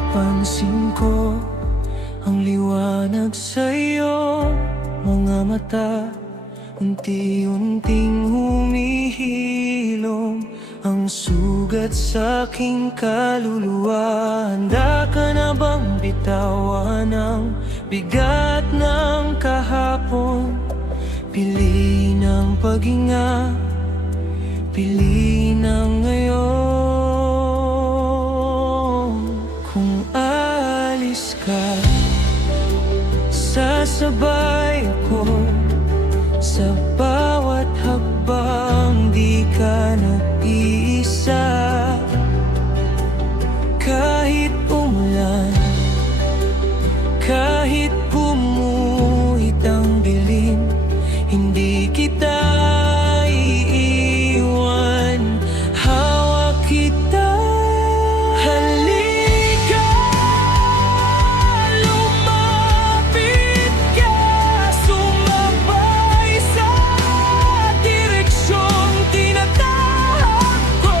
napansin ko ang liwanag sa'yo, mga mata, unti-unting humihilom ang sugat sa aking kaluluwa. Handa ka na bang bitawan ang bigat ng kahapon? Pili ng paghinga, pili ng ngayon. Kung aalis ka, sasabay ako sa bawat hakbang. Di ka nag-iisa, kahit umulan, kahit bumuhit ang dilim, hindi kita iiwan. Hawak kita, halika, lumapit ka, sumabay sa direksyong tinatahak ko.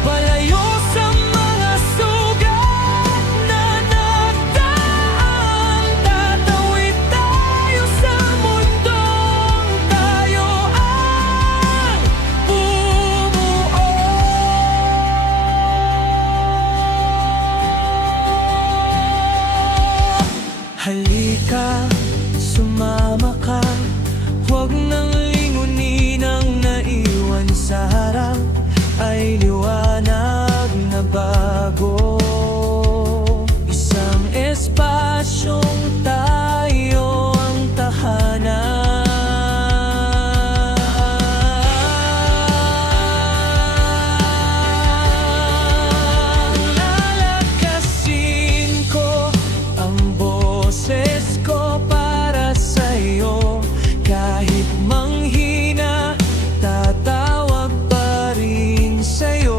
Palayo sa mga sugat na nagdaan, tatawid tayo sa mundong tayo ang bumuo. Halika, sumama ka, huwag nang lingunin ang naiwan sa harap. Ay liwanag na bago, isang espasyong tayo ang tahanan. Lalakasin ko ang boses ko para sa'yo, kahit manghina, tatawag pa rin sa'yo.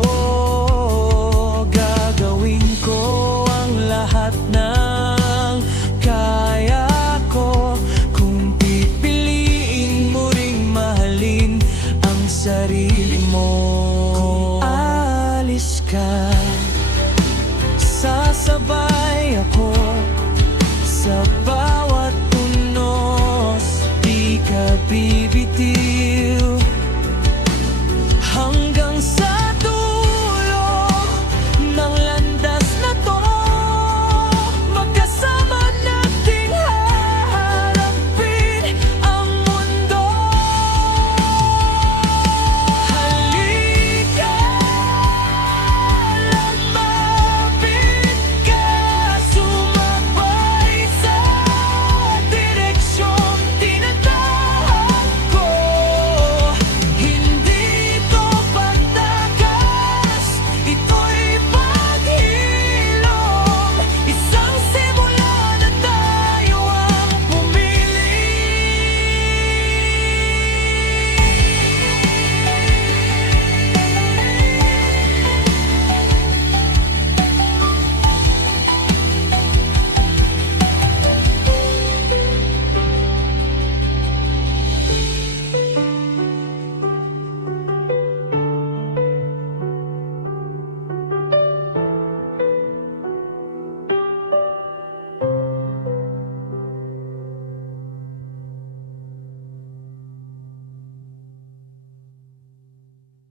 Gagawin ko ang lahat ng kaya ko, kung pipiliin mo ring mahalin ang sarili mo. Kung aalis ka, sasabay ako sa bawat tunos. Di ka bibitiw,